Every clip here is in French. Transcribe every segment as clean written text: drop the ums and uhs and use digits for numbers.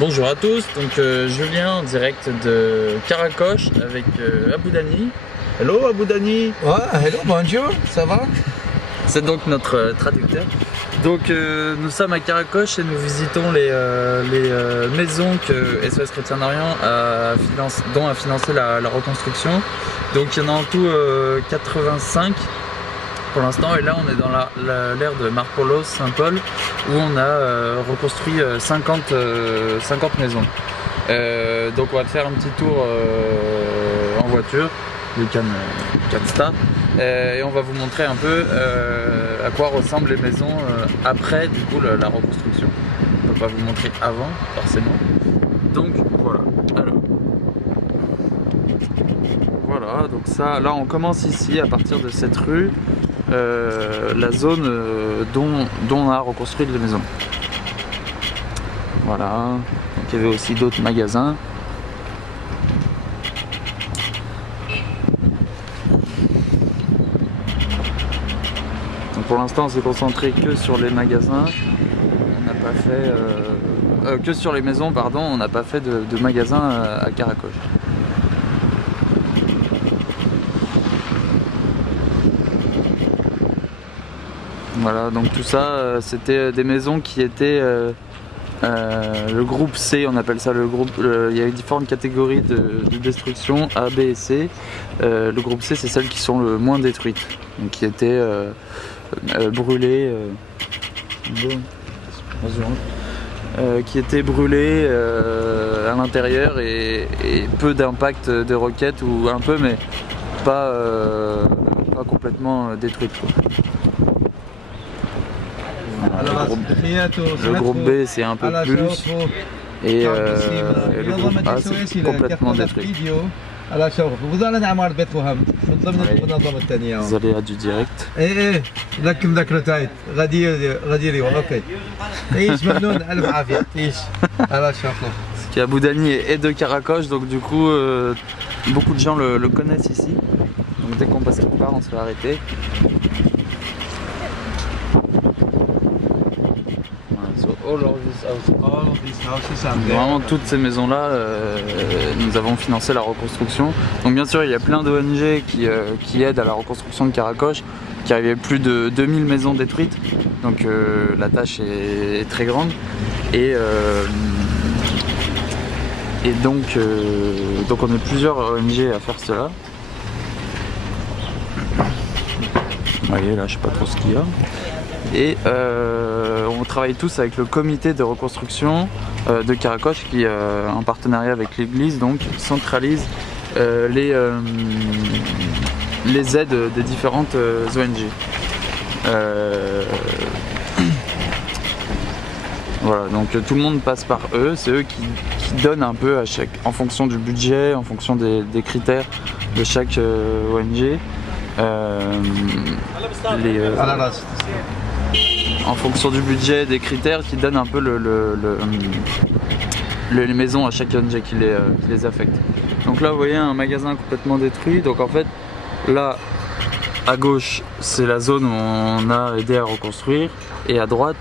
Bonjour à tous, donc Julien en direct de Karakosh avec Aboudani. Hello Aboudani. Ouais, hello, bonjour, ça va? C'est donc notre traducteur. Donc nous sommes à Karakosh et nous visitons les maisons que SOS Chrétien d'Orient dont a financé la reconstruction. Donc il y en a en tout 85 pour l'instant, et là on est dans l'ère de Marpolos, Saint-Paul, où on a reconstruit 50 maisons. Donc on va faire un petit tour en voiture, les Canstar, et on va vous montrer un peu à quoi ressemblent les maisons après du coup la reconstruction. On va pas vous montrer avant forcément. Donc voilà. Alors voilà, donc ça, là on commence ici à partir de cette rue. La zone dont on a reconstruit les maisons. Voilà, donc il y avait aussi d'autres magasins. Donc pour l'instant on s'est concentré que sur les magasins, on n'a pas fait que sur les maisons, pardon, on n'a pas fait de magasins à Karakosh. Voilà, donc tout ça, c'était des maisons qui étaient le groupe C, on appelle ça le groupe. Il y avait différentes catégories de destruction, A, B et C. Le groupe C, c'est celles qui sont le moins détruites, donc qui étaient brûlées, qui étaient brûlées à l'intérieur et peu d'impact de roquettes, ou un peu, mais pas complètement détruites, quoi. Le groupe B c'est un peu plus, et le groupe A c'est complètement détruit. Vous allez à du direct. Ce qui est Aboudani et de Karakosh, donc du coup beaucoup de gens le connaissent ici. Donc dès qu'on passe quelque part on se fait arrêter. Vraiment toutes ces maisons là, nous avons financé la reconstruction. Donc bien sûr il y a plein d'ONG qui aident à la reconstruction de Karakosh, car il y avait plus de 2000 maisons détruites, donc la tâche est très grande, et donc on est plusieurs ONG à faire cela. Vous voyez là, je sais pas trop ce qu'il y a. Et on travaille tous avec le comité de reconstruction de Karakosh qui, en partenariat avec l'église, donc centralise les aides des différentes ONG. Voilà, donc tout le monde passe par eux, c'est eux qui donnent un peu en fonction du budget, en fonction des critères de chaque ONG. En fonction du budget, des critères qui donnent un peu les maisons à chaque ONG qui les affecte. Donc là vous voyez un magasin complètement détruit, donc en fait là à gauche c'est la zone où on a aidé à reconstruire, et à droite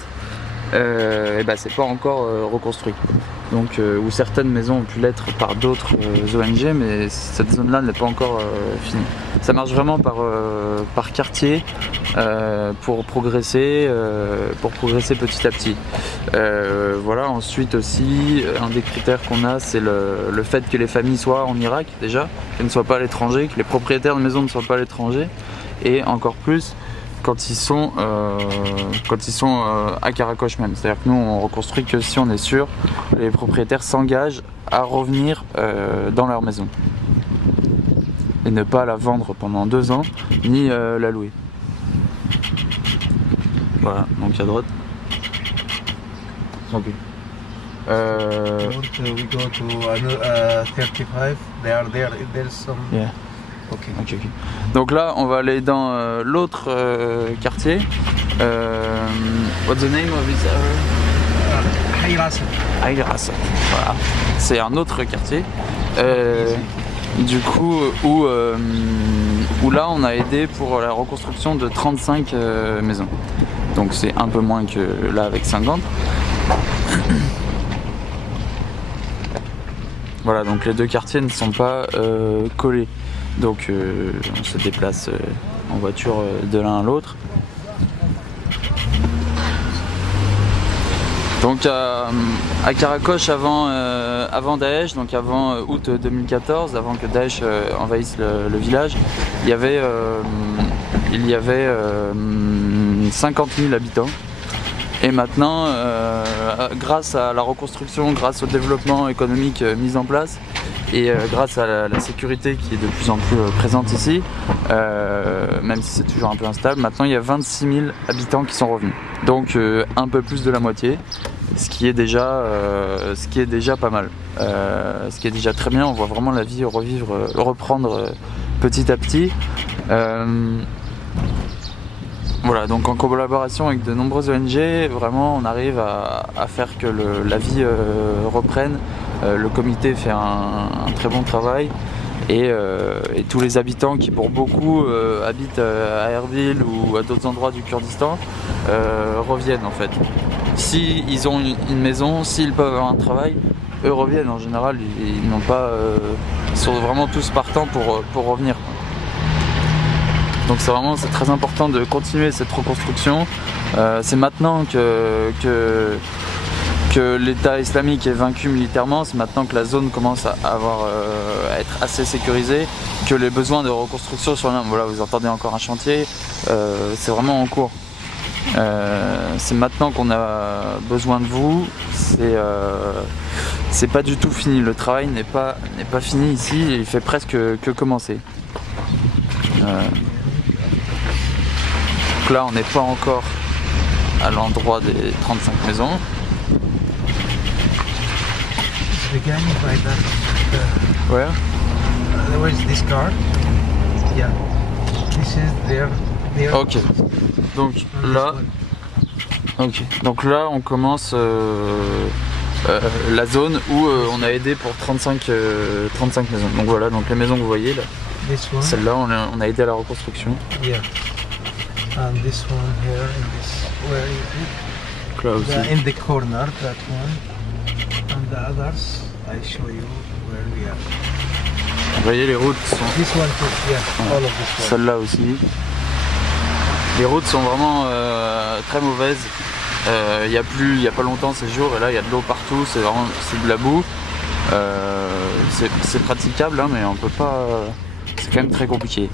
c'est pas encore reconstruit. Donc où certaines maisons ont pu l'être par d'autres ONG, mais cette zone là n'est pas encore finie. Ça marche vraiment par quartier, pour progresser petit à petit. Voilà, ensuite aussi un des critères qu'on a, c'est le fait que les familles soient en Irak déjà, qu'elles ne soient pas à l'étranger, que les propriétaires de maisons ne soient pas à l'étranger, et encore plus quand ils sont à Karakosh même. C'est-à-dire que nous on reconstruit que si on est sûr, les propriétaires s'engagent à revenir dans leur maison et ne pas la vendre pendant 2 ans, ni la louer. Voilà, donc à droite. Ok. We go to 35. There's some. Yeah. Okay. Okay. Donc là, on va aller dans l'autre quartier. What's the name of this area? Haïl Rassat. Voilà. C'est un autre quartier. Du coup, où là, on a aidé pour la reconstruction de 35 maisons. Donc c'est un peu moins que là avec 50. Voilà, donc les deux quartiers ne sont pas collés. Donc on se déplace en voiture de l'un à l'autre. Donc à Karakosh avant Daesh, donc avant août 2014, avant que Daesh envahisse le village, il y avait 50 000 habitants. Et maintenant, grâce à la reconstruction, grâce au développement économique mis en place, et grâce à la sécurité qui est de plus en plus présente ici, même si c'est toujours un peu instable, maintenant il y a 26 000 habitants qui sont revenus. Donc un peu plus de la moitié, ce qui est déjà pas mal. Ce qui est déjà très bien, on voit vraiment la vie reprendre petit à petit. Voilà, donc en collaboration avec de nombreuses ONG, vraiment on arrive à faire que la vie reprenne. Le comité fait un très bon travail et tous les habitants qui pour beaucoup habitent à Erbil ou à d'autres endroits du Kurdistan reviennent en fait. Si ils ont une maison, s'ils peuvent avoir un travail, eux reviennent en général, ils n'ont pas, ils sont vraiment tous partants pour revenir. Donc c'est très important de continuer cette reconstruction. C'est maintenant que l'État islamique est vaincu militairement, c'est maintenant que la zone commence à être assez sécurisée, que les besoins de reconstruction sur voilà, vous entendez encore un chantier, c'est vraiment en cours. C'est maintenant qu'on a besoin de vous, c'est pas du tout fini, le travail n'est pas fini ici, il fait presque que commencer. Donc là on n'est pas encore à l'endroit des 35 maisons. Where? Where is this car? Yeah. This is there. Ok. Donc là on commence la zone où on a aidé pour 35 maisons. Donc voilà, donc les maisons que vous voyez là, celle-là on a aidé à la reconstruction. Yeah. And this one here in this, where is it? Là aussi. In the corner, that one. And the others, I show you where we are. Vous voyez les routes sont... This one too, yeah, all of this one. Celle-là aussi. Les routes sont vraiment très mauvaises. Il y a pas longtemps ces jours et là il y a de l'eau partout, c'est de la boue. C'est praticable hein, mais on peut pas. C'est quand même très compliqué.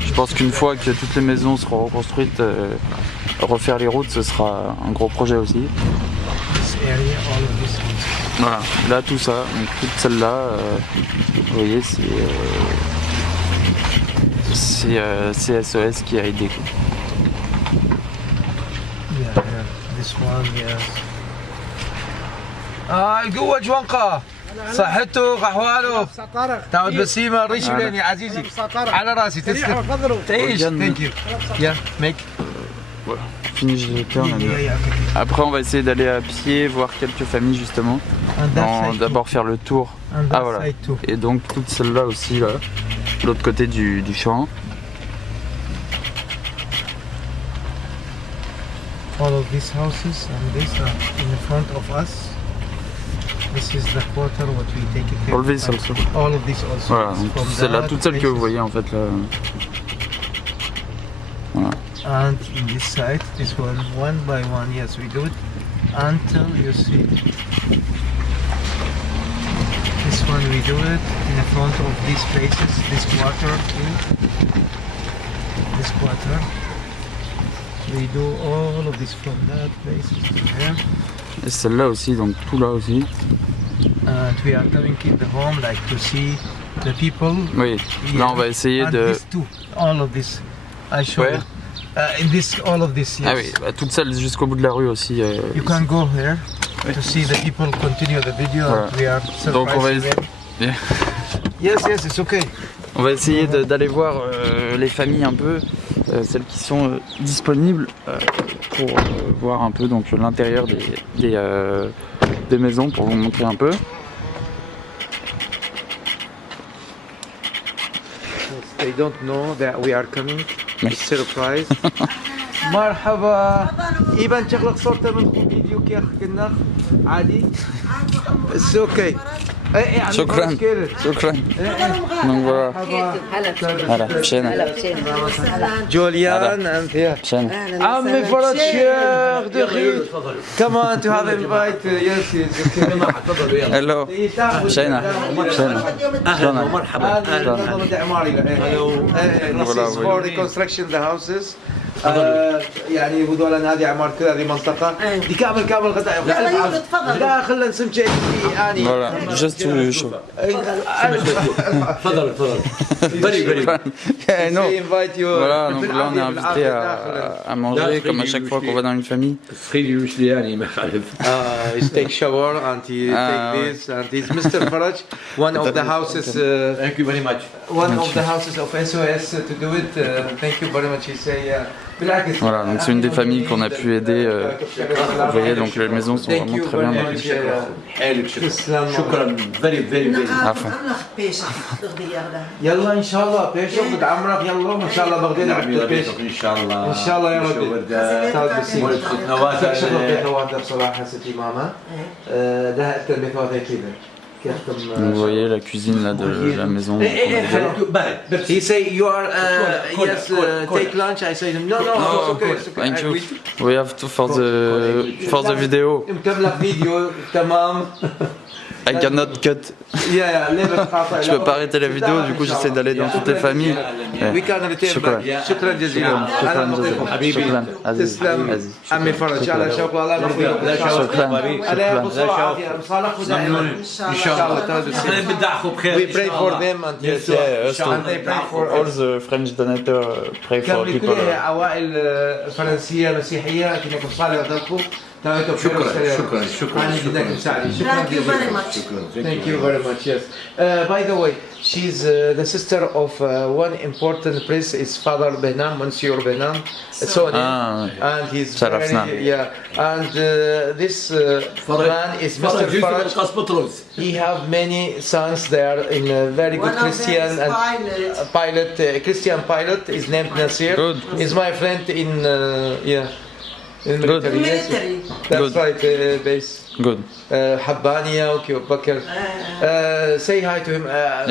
Je pense qu'une fois que toutes les maisons seront reconstruites, refaire les routes ce sera un gros projet aussi. Voilà, là tout ça, donc toute celle-là, vous voyez c'est SOS qui a aidé. Yeah, this one, yes. القوة جوانقة صحته قحواله تعود بسيمة ريش بلاني عزيزي على راسي تسلم تعيش thank you yeah make voilà fini j'ai peur. Après on va essayer d'aller à pied voir quelques familles justement, d'abord faire le tour. Ah voilà, et donc toute celle-là aussi là, l'autre côté du champ. All of these houses and this are in front of us. This is the quarter what we take care of. Also. All of this also. Voilà, donc celle-là, toutes celles que vous voyez en fait là. Voilà. And in this side, this one by one, yes, we do it until you see. This one we do it in front of these places, this quarter too. This quarter. We do all of this from that place to there. Et celle-là aussi, donc tout là aussi. And we are coming in the home like to see the people. Oui, là on va essayer de... This too, all of this, I show ouais. you. In this, all of this, yes. Ah oui, bah, toutes celles jusqu'au bout de la rue aussi. You can go here to see the people continue the video. Voilà. And we are donc on va essayer... Yes, it's okay. On va essayer d'aller voir les familles un peu, celles qui sont disponibles pour voir un peu donc l'intérieur des maisons pour vous montrer un peu. They don't know that we are coming. It's surprise. مرحبا ايبان تغلق صورته من فيديو كي كنا عادي اتس اوكي شكرا شكرا. Donc voilà. هلا مشينا جوليان انت مشينا. عمي فرج شيخ دخيل كمان تو هاف انفايت يس Hello. مشينا مشينا. اهلا ومرحبا. This is for the construction the houses. يعني هذول هذه عمار كذا هذه منطقة دي كامل غداء. لا خلينا نسمع يعني. Voilà, juste chaud. تفضل تفضل. Very Yeah, no. invite you. Voilà, donc là on est invité à manger comme à chaque fois qu'on va dans une famille. خيري وش لي يعني ما عارف. He take shower and he take this and this Mr. Faraj, one of the houses. Thank you very much. One of the houses of SOS to do it. Thank you very much. He say. Voilà, donc c'est une des familles qu'on a pu aider. Vous voyez, donc les maisons sont vraiment très bien. حالك شكرا. Very عفوا. يلا ان شاء الله بيشو قد عمرك يلا ان شاء الله بغداد ان شاء الله. ان شاء الله يا ربي. ولد خد نواتر. شغل نواتر بصراحه ستي ماما. ده التربيه هذا كذا. Vous voyez la cuisine là de la maison. He say you are yes take lunch. I say no it's okay. Thank you. We have to for the video. مكمل فيديو تمام. I cannot cut. Je peux pas arrêter la vidéo, du coup j'essaie d'aller dans toutes les familles. شكرا. شكرا جزيلا. شكرا. تسلم عمي فرج على شوق الله شكرا. ان شاء الله بدي اخذ بخير. We pray for them and they pray for All the French donators pray for people. كلها عوائل فرنسيه مسيحيه كنا صالح لكم. شكرا. Thank you very much. Thank you very much. Yes. By the way, she's the sister of one important prince. Is Father Benam, Monsieur Benam. And he's very, And this man is Mr. Faraj. He have many sons there in a very good Christian and pilot. Christian pilot is named Nasir. Good. Is my friend in in military. Military. That's Good. right, base. Good. حبانية وكيف بكر. Say hi to him.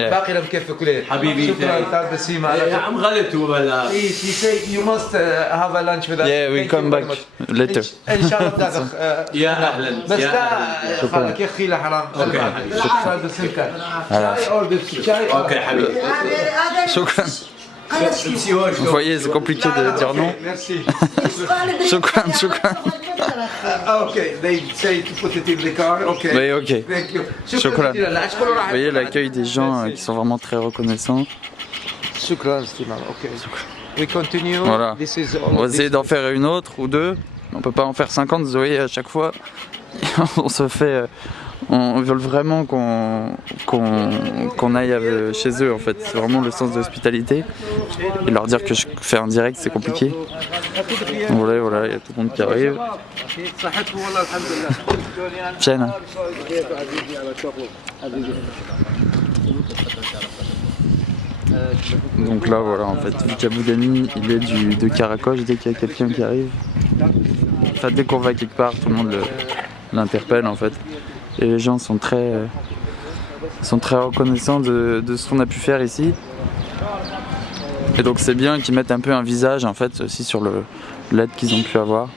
باقي لهم كيف كله. حبيبي. شكرا تعال بسيمة. يا عم غلط ولا. She say you must have a lunch with us. Yeah, we come back later. إن شاء الله بدك. يا أهلا. بس لا خلك يا أخي لا حرام. أوكي. شكرا بسيمة. شاي or this شاي. أوكي حبيبي. شكرا. Vous voyez, c'est compliqué de dire non. Merci. شكرا شكرا. Okay, they say to put it in the car. Okay. Oui, ok. Thank you. شكرا. Vous voyez l'accueil des gens qui sont vraiment très reconnaissants. شكرا استماع. Okay. We continue. Voilà. This is all On va of essayer this. d'en faire une autre ou deux. On peut pas en faire 50, vous voyez, à chaque fois. On se fait. On veut vraiment qu'on aille chez eux en fait. C'est vraiment le sens de l'hospitalité. Et leur dire que je fais un direct, c'est compliqué. Donc voilà, il y a tout le monde qui arrive. Tiens. Donc là voilà en fait, vu qu'Aboudani il est de Caracoche, dès qu'il y a quelqu'un qui arrive, enfin dès qu'on va quelque part, tout le monde l'interpelle en fait. Et les gens sont très reconnaissants de ce qu'on a pu faire ici. Et donc c'est bien qu'ils mettent un peu un visage en fait aussi sur l'aide qu'ils ont pu avoir.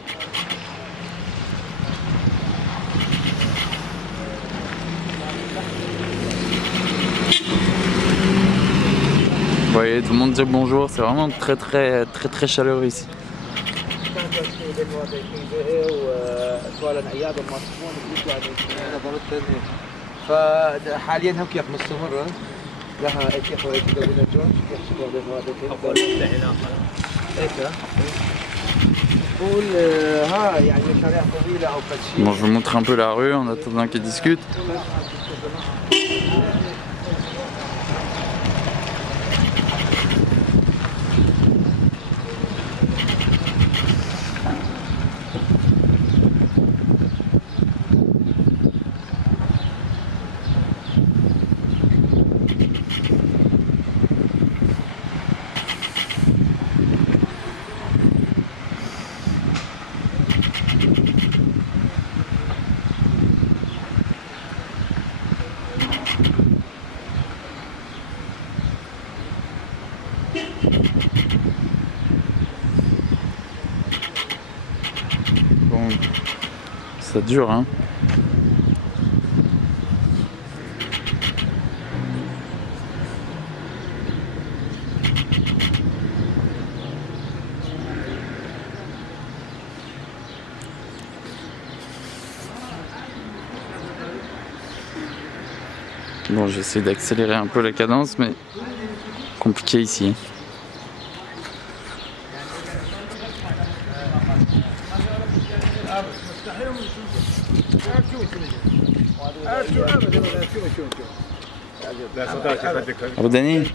Vous voyez, tout le monde dit bonjour, c'est vraiment très chaleureux ici. فحاليا هم كيف مستمرة لها كيف يتدون الجون قول ها يعني شارع طويلة أو فتشي. Bon, je vous montre un peu la rue en attendant qu'ils discutent. Bon, ça dure, hein. Bon, j'essaie d'accélérer un peu la cadence, mais compliqué ici. أبو داني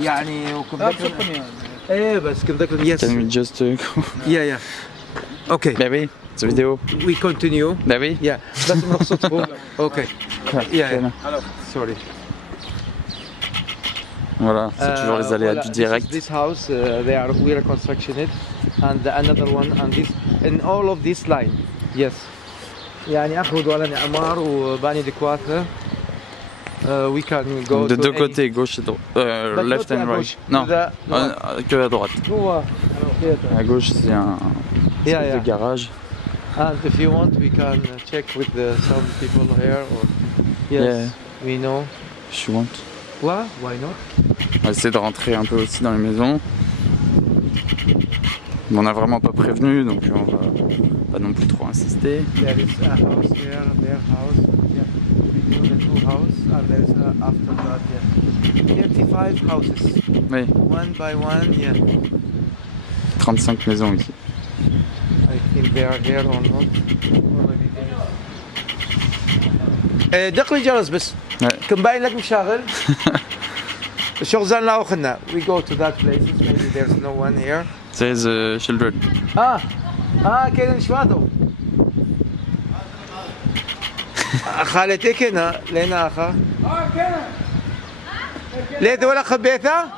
يعني وكنت ايه بس كنت يس can we just يا اوكي Bah oui, c'est vidéo. we continue Bah oui. يا بس نقصده اوكي يا Voilà. sorry Voilà, c'est toujours les aléas du direct. This house we are constructing it and another one and this in all of this line yes يعني اخذ ولا عمار وباني دكواتة we can go De to deux any- côtés, gauche et droite. But Left not and à right. gauche, Non, to the- que à droite. جوا À gauche, c'est un Yeah, espèce yeah. de garage. And if you want, we can check with some people here. Or yes, Yeah. we know. If you want. What? Why not? On va essayer de rentrer un peu aussi dans les maisons. Mais on n'a vraiment pas prévenu, donc on va pas non plus trop insister. There is a house here, their house. Yeah, we do the two house, and there is after that, yeah, 35 houses, Oui, one by one. Yeah, 35 maisons ici. I think they are here or not. دق لي جرس بس Ouais. كم باين لك مشاغل شغل زان لا وخنا we go to that places maybe there's no one here There's children. كاين شواذو خالتك هنا لينا اخا ليه ولا خبيتها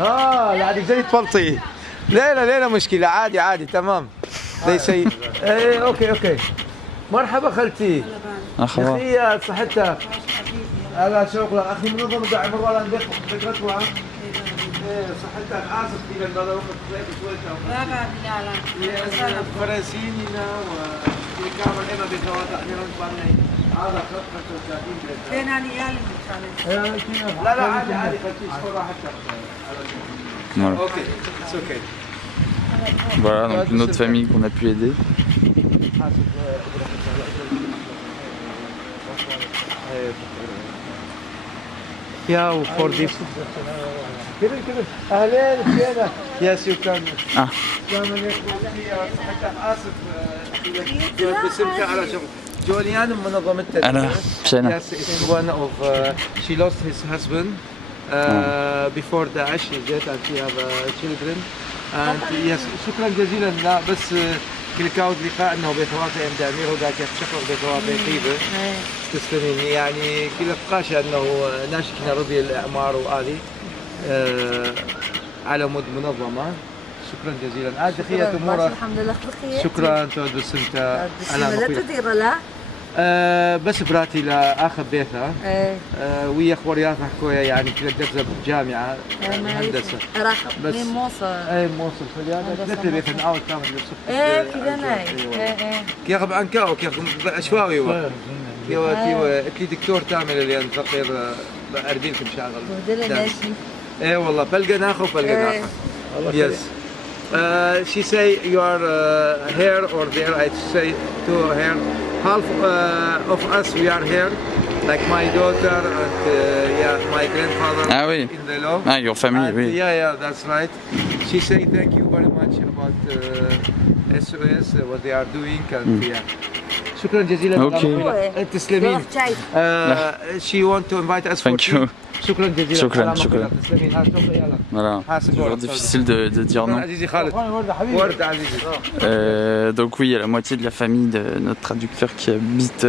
لا عادي زي تفلطي لا مشكلة عادي تمام ليس شيء ايه اوكي مرحبا خالتي أخبار. يا اخي صحتك هلا شغله اخي منظم داعم ولا ذكرتها صحتك اسف في هذا الوقت طلعت شويه فرنسينا وكامل هنا بخواتم هذا خط 30 فين أنا يالي لا عادي خلتي شو راحتك Voilà. اوكي اتس اوكي Voilà, donc une autre famille qu'on a pu aider. Yeah, for this. كده اهلين فينا يس يو كان Ah. اسف بسمك على شغل جوليان من منظمة أنا شينا. Yes, it's one of she lost his husband before Daesh is dead and she have children and yes شكرا جزيلا لا بس كل كاود لقاء انه بثوابه ام دامير وذاك يفتخر بثوابه طيبه تسلمين يعني كل فقاشه انه ناشكنا رضي الاعمار وآلي على مود منظمه شكرا جزيلا عاد خيرة امورك الحمد لله بخير شكرا تود بس انت لا تدير لا بس براتي لاخذ بيتها ايه ويا اخوارياتها حكويا يعني كل درسها بالجامعه هندسه راح بس- من موصل اي موصل فليانا ثلاثة بيت نعاود كامل ايه كذا ناي ايه كي ياخذ عنكا وكي ياخذ اشواوي كي دكتور تعمل اللي فقير اربيلكم شاغل بهدلة ماشي ايه والله بلقى ناخذ بلقى ناخذ yes she say you are here or there I say to her half of us we are here like my daughter and my grandfather Ah oui. in the law Ah, your family, and, oui. yeah that's right she say thank you very much about SOS what they are doing and شكرا جزيلا Okay. تسلمين شاي she want to invite us for Thank tea you. شكرا جزيلا شكراً. تسلمين هات شوفي يلا Voilà. حاسب Toujours difficile de dire non. عزيزي خالد ورد عزيزي Donc oui, il y a la moitié de la famille de notre traducteur qui habite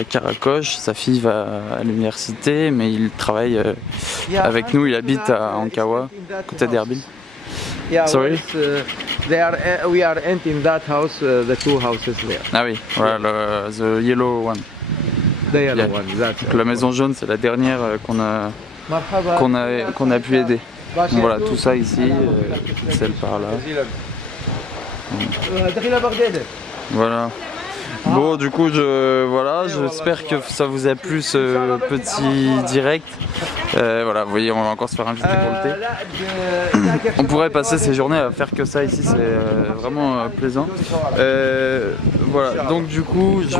à Karakoche. Sa fille va à l'université, mais il travaille avec nous. Il habite à Ankawa, côté d'Erbil. Yeah, Sorry? we are in that house, the two houses there. Ah oui, voilà, the yellow one. The yellow Yeah. one, that's Donc la maison jaune, c'est la dernière qu'on a qu'on a pu aider. Donc voilà, tout ça ici, celle par là. Voilà. Bon, du coup, j'espère que ça vous a plu ce petit direct. Voilà, vous voyez, on va encore se faire inviter pour le thé. On pourrait passer ces journées à faire que ça ici, c'est vraiment plaisant. Voilà, donc du coup, je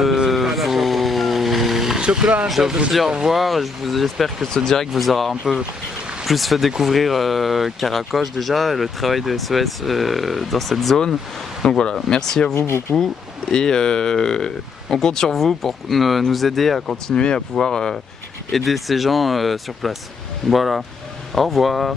vous dis au revoir et j'espère que ce direct vous aura un peu plus fait découvrir Karakosh déjà, le travail de SOS dans cette zone. Donc voilà, merci à vous beaucoup et on compte sur vous pour nous aider à continuer à pouvoir aider ces gens sur place. Voilà, au revoir.